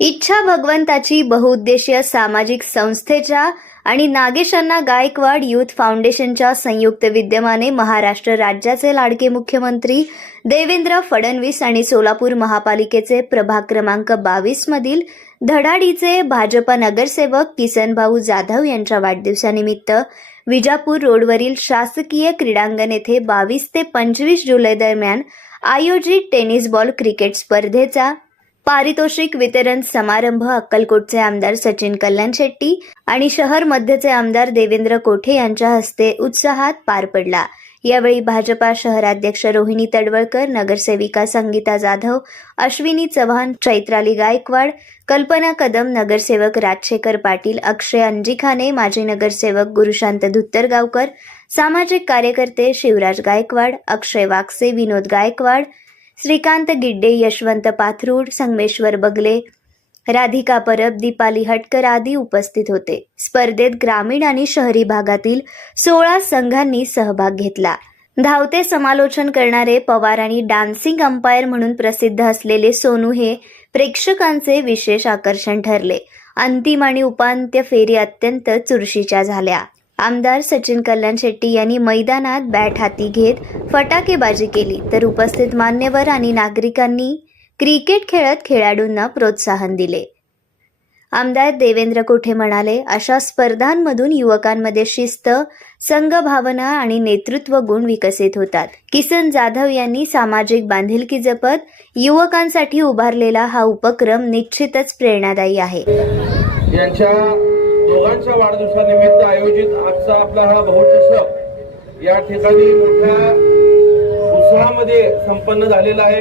इच्छा भगवंताची बहुउद्देशीय सामाजिक संस्थेच्या आणि नागेशांना गायकवाड यूथ फाउंडेशनच्या संयुक्त विद्यमाने महाराष्ट्र राज्याचे लाडके मुख्यमंत्री देवेंद्र फडणवीस आणि सोलापूर महापालिकेचे प्रभाग क्रमांक 22 मधील धडाडीचे भाजपा नगरसेवक किसनभाऊ जाधव यांच्या वाढदिवसानिमित्त विजापूर रोडवरील शासकीय क्रीडांगण येथे 22 ते 25 जुलै दरम्यान आयोजित टेनिस बॉल क्रिकेट स्पर्धेचा पारितोषिक वितरण समारंभ अक्कलकोटचे आमदार सचिन कल्याण शेट्टी आणि शहर मध्यचे आमदार देवेंद्र कोठे यांच्या हस्ते उत्साहात पार पडला। यावेळी भाजपा शहराध्यक्ष रोहिणी तडवळकर, नगरसेविका संगीता जाधव, अश्विनी चव्हाण, चैत्राली गायकवाड, कल्पना कदम, नगरसेवक राजशेखर पाटील, अक्षय अंजिखाने, माजी नगरसेवक गुरुशांत धुत्तरगावकर, सामाजिक कार्यकर्ते शिवराज गायकवाड, अक्षय वाकसे, विनोद गायकवाड, श्रीकांत गिड्डे, यशवंत पाथरूड, संगमेश्वर बगले, राधिका परब, दीपाली हटकर आदी उपस्थित होते। स्पर्धेत ग्रामीण आणि शहरी भागातील 16 संघांनी सहभाग घेतला। धावते समालोचन करणारे पवार आणि डान्सिंग अंपायर म्हणून प्रसिद्ध असलेले सोनू हे प्रेक्षकांचे विशेष आकर्षण ठरले। अंतिम आणि उपांत्य फेरी अत्यंत चुरशीच्या झाल्या। आमदार सचिन कल्याण शेट्टी यांनी मैदानात बॅट हाती घेत फटाकेबाजी केली, तर उपस्थित मान्यवर आणि नागरिकांनी क्रिकेट खेळत खेळाडूंना प्रोत्साहन दिले। आमदार देवेंद्र कोठे म्हणाले, अशा स्पर्धांमधून युवकांमध्ये शिस्त, संघभावना आणि नेतृत्व गुण विकसित होतात। किसन जाधव यांनी सामाजिक बांधिलकी जपत युवकांसाठी उभारलेला हा उपक्रम निश्चितच प्रेरणादायी आहे। यांच्या दोघांच्या वाढदिवसानिमित्त आयोजित आजचा आपला हा बहुचषक या ठिकाणी मोठ्या उत्साहामध्ये संपन्न झालेला आहे।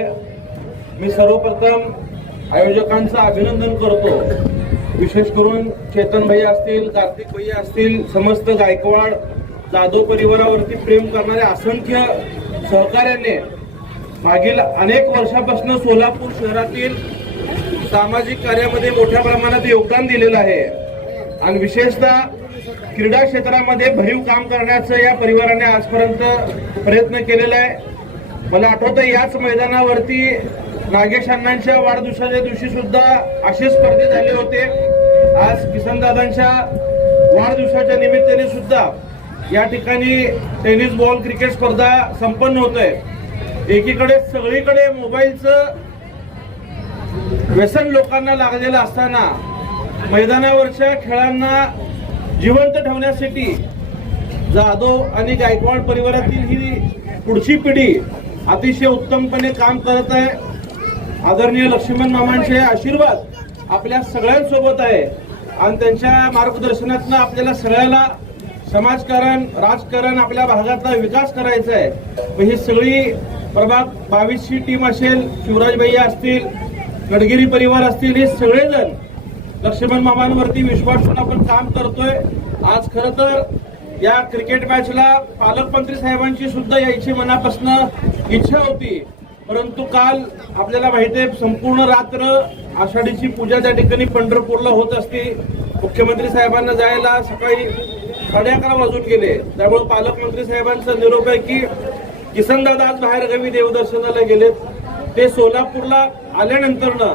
मी सर्वप्रथम आयोजकांचं अभिनंदन करतो। विशेष करून चेतन भैया असतील, कार्तिक भैया असतील, समस्त गायकवाड जाधव परिवारावरती प्रेम करणाऱ्या असंख्य सहकार्याने मागील अनेक वर्षापासून सोलापूर शहरातील सामाजिक कार्यामध्ये मोठ्या प्रमाणात योगदान दिलेलं आहे आणि विशेषतः क्रीडा क्षेत्रामध्ये भरीव काम करण्याचं या परिवाराने आजपर्यंत प्रयत्न केलेला आहे। मला आठवतं याच मैदानावरती नागेश अण्णांच्या वाढदिवसाच्या दिवशी सुद्धा असे स्पर्धे झाले होते। आज किसनदादांच्या वाढदिवसाच्या निमित्ताने सुद्धा या ठिकाणी टेनिस बॉल क्रिकेट स्पर्धा संपन्न होत आहे। एकीकडे सगळीकडे मोबाईलचं व्यसन लोकांना लागलेलं असताना मैदानावरच्या खेळांना जिवंत ठेवण्यासाठी जाधव आणि गायकवाड परिवारातील ही पुढची पिढी अतिशय उत्तमपणे काम करत आहे। आदरणीय लक्ष्मण मामांचे आशीर्वाद आपल्या सगळ्यांसोबत आहे आणि त्यांच्या मार्गदर्शनातून आपल्याला सगळ्याला समाजकारण, राजकारण, आपल्या भागाचा विकास करायचा आहे। ही सगळी प्रभाग 22 ची टीम असेल, शिवराज भैया असतील, गडगिरी परिवार असतील, हे सगळेजण लक्ष्मण मामांवरती विश्वास ठेवून आपण काम करतोय। आज खरं तर या क्रिकेट मॅचला पालकमंत्री साहेबांची सुद्धा यायची मनापासून इच्छा होती, परंतु काल आपल्याला माहिती आहे संपूर्ण रात्र आषाढीची पूजा त्या ठिकाणी पंढरपूरला होत असते। मुख्यमंत्री साहेबांना जायला सकाळी 11:30 वाजून गेले। त्यामुळे पालकमंत्री साहेबांचा निरोप आहे की किसनदादा आज बाहेरगावी देवदर्शनाला गेलेत। ते सोलापूरला आल्यानंतर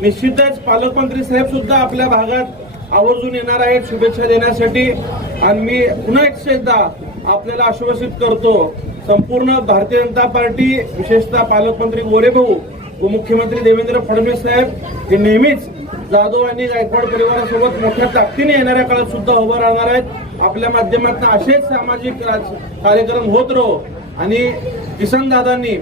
निश्चितच पालकमंत्री साहेब सुद्धा आपल्या भागात आवर्जून येणार आहेत शुभेच्छा देण्यासाठी। आणि मी पुन्हा एकदा आपल्याला आश्वासित करतो, संपूर्ण भारतीय जनता पार्टी, विशेषतः पालकमंत्री गोरेभाऊ व मुख्यमंत्री देवेंद्र फडणवीस साहेब हे नेहमीच जाधव आणि गायकवाड परिवारासोबत मोठ्या ताकदीने येणाऱ्या काळात सुद्धा उभं राहणार आहेत। आपल्या माध्यमातून असेच सामाजिक कार्यक्रम होत राहो आणि किसनदादांनी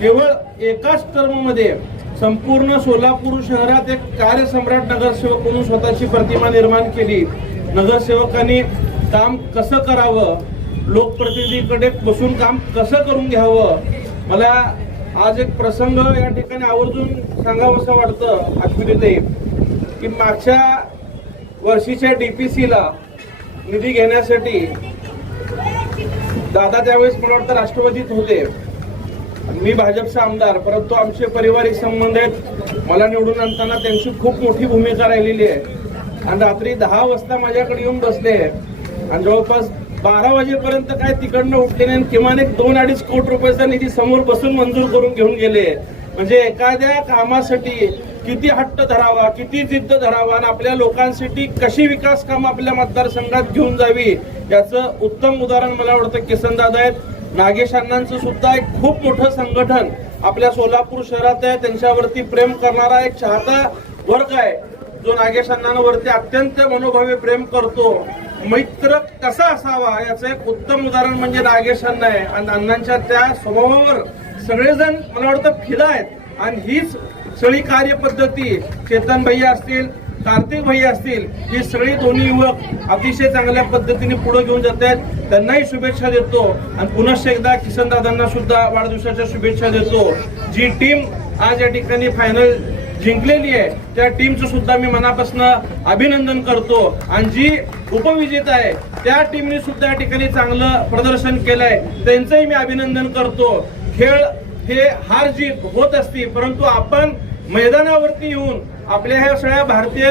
केवळ एकाच टर्ममध्ये संपूर्ण सोलापूर शहरात एक कार्यसम्राट नगरसेवक म्हणून स्वतःची प्रतिमा निर्माण केली। नगरसेवकांनी काम कसं करावं, लोकप्रतिनिधीकडे बसून काम कसं करून घ्यावं, मला आज एक प्रसंग या ठिकाणी आवर्जून सांगावंसं वाटतं अश्विनीताई, की मागच्या वर्षीच्या डीपीसीला निधी घेण्यासाठी दादा त्यावेळेस मला वाटतं राष्ट्रवादीत होते, मी भाजपचा आमदार, परंतु आमचे पारिवारिक संबंध आहेत। मला निवडून आणताना त्यांची खूप मोठी भूमिका राहिलेली आहे आणि रात्री 10 वाजता माझ्याकडे येऊन बसले आणि जवळपास 12 वाजेपर्यंत काय तिकडनं उठले नाही, किमान एक 2-2.5 कोटी रुपयाचा निधी समोर बसून मंजूर करून घेऊन गेले। म्हणजे एखाद्या कामासाठी किती हट्ट धरावा, किती जिद्द धरावा आणि आपल्या लोकांसाठी कशी विकास कामं आपल्या मतदारसंघात घेऊन जावी याचं उत्तम उदाहरण मला वाटतं किसनदादा आहेत. नागेश अण्णांचं सुद्धा एक खूप मोठं संघटन आपल्या सोलापूर शहरात आहे. त्यांच्यावरती प्रेम करणारा एक चाहता वर्ग आहे जो नागेश अण्णांवरती अत्यंत मनोभावे प्रेम करतो. मैत्र कसा असावा याचं एक उत्तम उदाहरण म्हणजे नागेश अण्णा आहे आणि अण्णांच्या त्या स्वभावावर सगळेजण मला वाटतं फिदा आहेत आणि हीच सगळी कार्यपद्धती चेतन भैया असतील, कार्तिक भैया असतील, ही सगळी दोन्ही युवक अतिशय चांगल्या पद्धतीने पुढे घेऊन जात आहेत. त्यांनाही शुभेच्छा देतो आणि पुनश्च एकदा किसनदादांना सुद्धा वाढदिवसाच्या शुभेच्छा देतो. जी टीम आज या ठिकाणी फायनल जिंकलेली आहे त्या टीमचं सुद्धा मी मनापासून अभिनंदन करतो आणि जी उपविजेता आहे त्या टीमने सुद्धा या ठिकाणी चांगलं प्रदर्शन केलंय त्यांचंही मी अभिनंदन करतो. खेळ हे हार जीत होत असते परंतु आपण मैदानावरती येऊन आपल्या ह्या सगळ्या भारतीय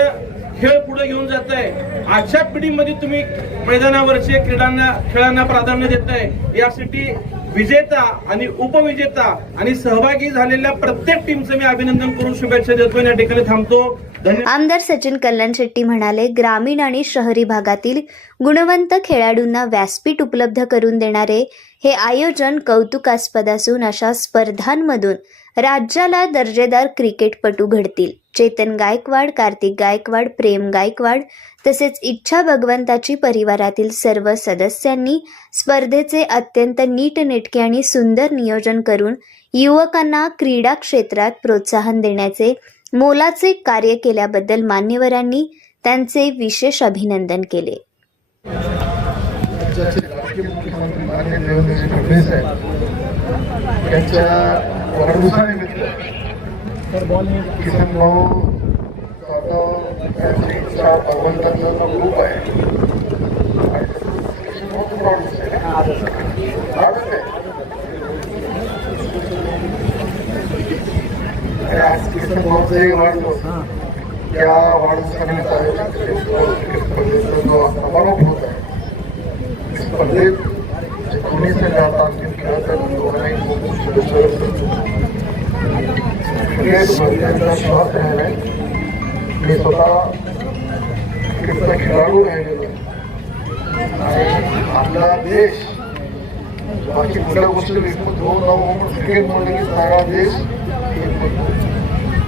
खेळ पुढे घेऊन जात आहे. आजच्या पिढीमध्ये तुम्ही मैदानावरचे खेळांना प्राधान्य देताय यासाठी विजेता आणि उपविजेता आणि सहभागी झालेल्या प्रत्येक टीमचं मी अभिनंदन करून शुभेच्छा देतो. या ठिकाणी थांबतो. धन्यवाद. आमदार सचिन कल्याण शेट्टी म्हणाले, ग्रामीण आणि शहरी भागातील गुणवंत खेळाडूंना व्यासपीठ उपलब्ध करून देणारे हे आयोजन कौतुकास्पद असून अशा स्पर्धांमधून राज्याला दर्जेदार क्रिकेटपटू घडतील. चेतन गायकवाड, कार्तिक गायकवाड, प्रेम गायकवाड तसेच इच्छा भगवंताची परिवारातील सर्व सदस्यांनी स्पर्धेचे अत्यंत नीटनेटके आणि सुंदर नियोजन करून युवकांना क्रीडा क्षेत्रात प्रोत्साहन देण्याचे मोलाचे कार्य केल्याबद्दल मान्यवरांनी त्यांचे विशेष अभिनंदन केले. मुख्यमंत्री माननीय देवेंद्रजी फडणवीस साहेब यांच्या वाढदिवसानिमित्त किसन भाऊ इच्छा भगवंतांचा ग्रुप आहे आज किसन भाऊचा एक वाढदिवस या वाढदिवसानिमित्त आयोजित जो समारोप होत आहे स्पर्धेत जे कोणी संघ आता अंतिम खेळासाठी दोघांनाही खूप खूप शुभेच्छा व्यक्त करतो. क्रिकेट भारतीयांचा श्वास राहिला आहे. मी स्वतः क्रिकेटचा खेळाडू राहिलेलो आणि आपला देश बाकी कुठल्या गोष्टी एकमत होऊन जाऊन क्रिकेट म्हणलं की सारा देश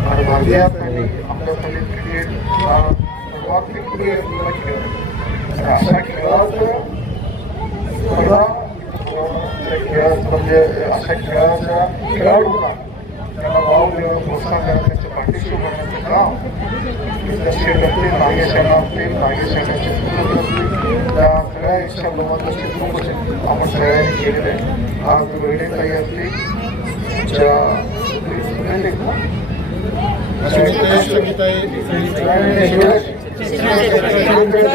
आणि भारतीयांसाठी आपल्यासाठी क्रिकेट हा सर्वात लोकप्रिय असलेला खेळ आहे. अशा खेळाचं म्हणजे अशा खेळाच्या खेळाडूंना त्यांना वाव देणं प्रोत्साहन देणं त्यांच्या पाठीशी उभारण्याचं काम त्या क्षेत्रातले नागेशांना असतील नागेशांचे सुरू असतील त्या सगळ्या इच्छा भगवंताची ग्रुप आपण सगळ्यांनी केलेले आहे. आज वेळेताई असतील ज्या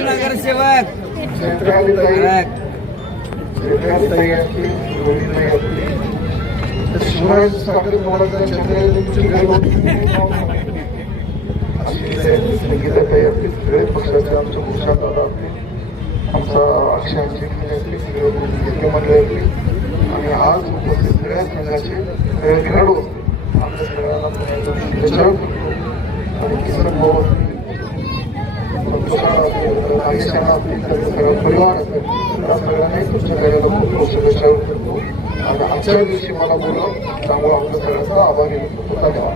नगरसेवक ताई असतील रोहिणीताई असतील शिवराज साखरे महाराजांच्या संगीताताई असतील सगळे पक्षाचे आमच्या भूषण दादा असतील आमचा अक्षय असतील सगळे मंडळी असतील आणि आज उपस्थित सगळ्या संघाचे सगळे खेळाडू असतील आपल्या सगळ्यांना शुभेच्छा आणि किसन भाऊ असतील नागेशांना असतील त्यांचा सगळा परिवार असेल त्या सगळ्यांनाही तुमच्या कार्याला खूप खूप शुभेच्छा करतो आणि आजच्या दिवशी मला बोलवलं त्यामुळे आपल्या सगळ्यांचा आभारी होतो. धन्यवाद.